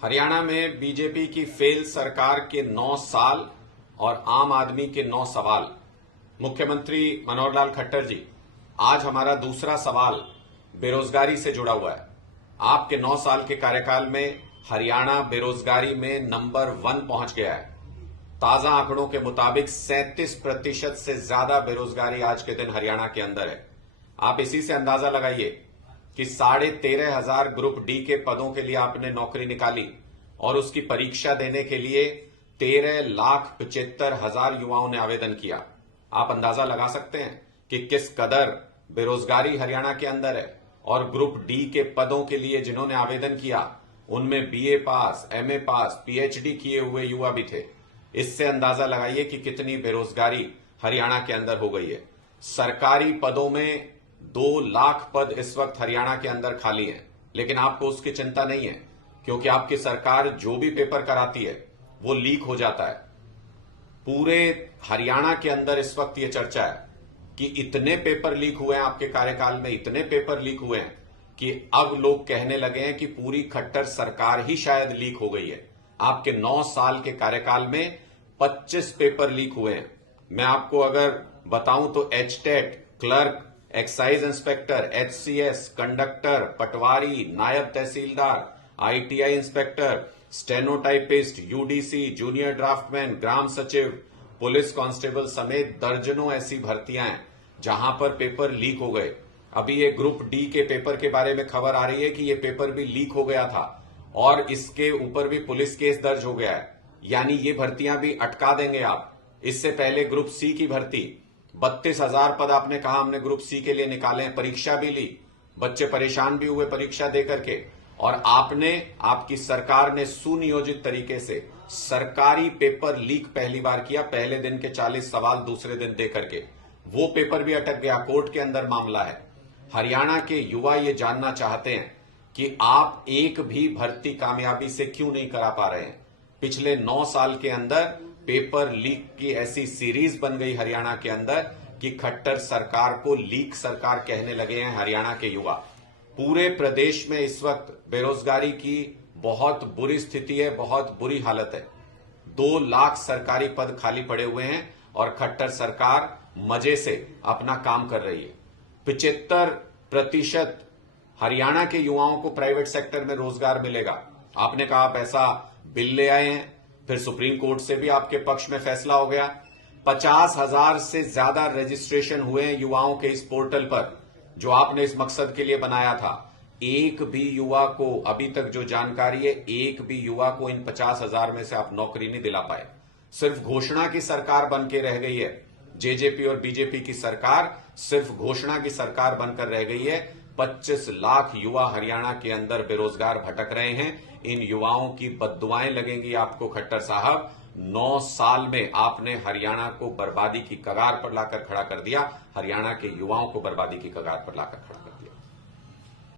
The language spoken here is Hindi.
हरियाणा में बीजेपी की फेल सरकार के 9 साल और आम आदमी के 9 सवाल। मुख्यमंत्री मनोहर लाल खट्टर जी, आज हमारा दूसरा सवाल बेरोजगारी से जुड़ा हुआ है। आपके 9 साल के कार्यकाल में हरियाणा बेरोजगारी में नंबर 1 पहुंच गया है। ताजा आंकड़ों के मुताबिक 37% से ज्यादा बेरोजगारी आज के दिन हरियाणा के अंदर है। आप इसी से अंदाजा लगाइए कि 13,500 ग्रुप डी के पदों के लिए आपने नौकरी निकाली और उसकी परीक्षा देने के लिए 13,75,000 युवाओं ने आवेदन किया। आप अंदाजा लगा सकते हैं कि किस कदर बेरोजगारी हरियाणा के अंदर है। और ग्रुप डी के पदों के लिए जिन्होंने आवेदन किया उनमें बीए पास, एमए पास, पीएचडी किए हुए युवा भी थे। इससे अंदाजा लगाइए कि कितनी बेरोजगारी हरियाणा के अंदर हो गई है। सरकारी पदों में 2 लाख पद इस वक्त हरियाणा के अंदर खाली हैं, लेकिन आपको उसकी चिंता नहीं है क्योंकि आपकी सरकार जो भी पेपर कराती है वो लीक हो जाता है। पूरे हरियाणा के अंदर इस वक्त ये चर्चा है कि इतने पेपर लीक हुए हैं आपके कार्यकाल में, इतने पेपर लीक हुए हैं कि अब लोग कहने लगे हैं कि पूरी खट्टर सरकार ही शायद लीक हो गई है। आपके 9 साल के कार्यकाल में 25 पेपर लीक हुए हैं। मैं आपको अगर बताऊं तो HTET, clerk, excise inspector, HCS, conductor, patwari, naib tehsildar, ITI inspector, stenotypist, UDC, junior draftsman, ग्राम सचिव, पुलिस कांस्टेबल समेत दर्जनों ऐसी भर्तियां हैं जहां पर पेपर लीक हो गए। अभी ये ग्रुप डी के पेपर के बारे में खबर आ रही है कि ये पेपर भी लीक हो गया था और इसके ऊपर भी पुलिस केस दर्ज हो गया है। यानी ये भर्तियां भी अटका देंगे आप। इससे पहले ग्रुप सी की भर्ती 32,000 पद आपने कहा हमने ग्रुप सी के लिए निकाले हैं, परीक्षा भी ली, बच्चे परेशान भी हुए परीक्षा दे करके। और आपकी सरकार ने सुनियोजित तरीके से सरकारी पेपर लीक पहली बार किया, पहले दिन के 40 सवाल दूसरे दिन दे करके। वो पेपर भी अटक गया, कोर्ट के अंदर मामला है। हरियाणा के युवा ये जानना चाहते हैं कि आप एक भी भर्ती कामयाबी से क्यों नहीं करा पा रहे हैं। पिछले 9 साल के अंदर पेपर लीक की ऐसी सीरीज बन गई हरियाणा के अंदर कि खट्टर सरकार को लीक सरकार कहने लगे हैं हरियाणा के युवा। पूरे प्रदेश में इस वक्त बेरोजगारी की बहुत बुरी स्थिति है, बहुत बुरी हालत है। 2 लाख सरकारी पद खाली पड़े हुए हैं और खट्टर सरकार मजे से अपना काम कर रही है। 75% हरियाणा के युवाओं को प्राइवेट सेक्टर में रोजगार मिलेगा। आपने कहा आप ऐसा बिल ले आए हैं, फिर सुप्रीम कोर्ट से भी आपके पक्ष में फैसला हो गया। 50,000 से ज्यादा रजिस्ट्रेशन हुए हैं युवाओं के इस पोर्टल पर जो आपने इस मकसद के लिए बनाया था। एक भी युवा को, अभी तक जो जानकारी है, एक भी युवा को इन 50,000 में से आप नौकरी नहीं दिला पाए। सिर्फ घोषणा की सरकार बन के रह गई है। जेजेपी और बीजेपी की सरकार सिर्फ घोषणा की सरकार बनकर रह गई है। 25 लाख युवा हरियाणा के अंदर बेरोजगार भटक रहे हैं। इन युवाओं की बद्दुआएं लगेंगी आपको खट्टर साहब। 9 साल में आपने हरियाणा को बर्बादी की कगार पर लाकर खड़ा कर दिया, हरियाणा के युवाओं को बर्बादी की कगार पर लाकर खड़ा कर दिया।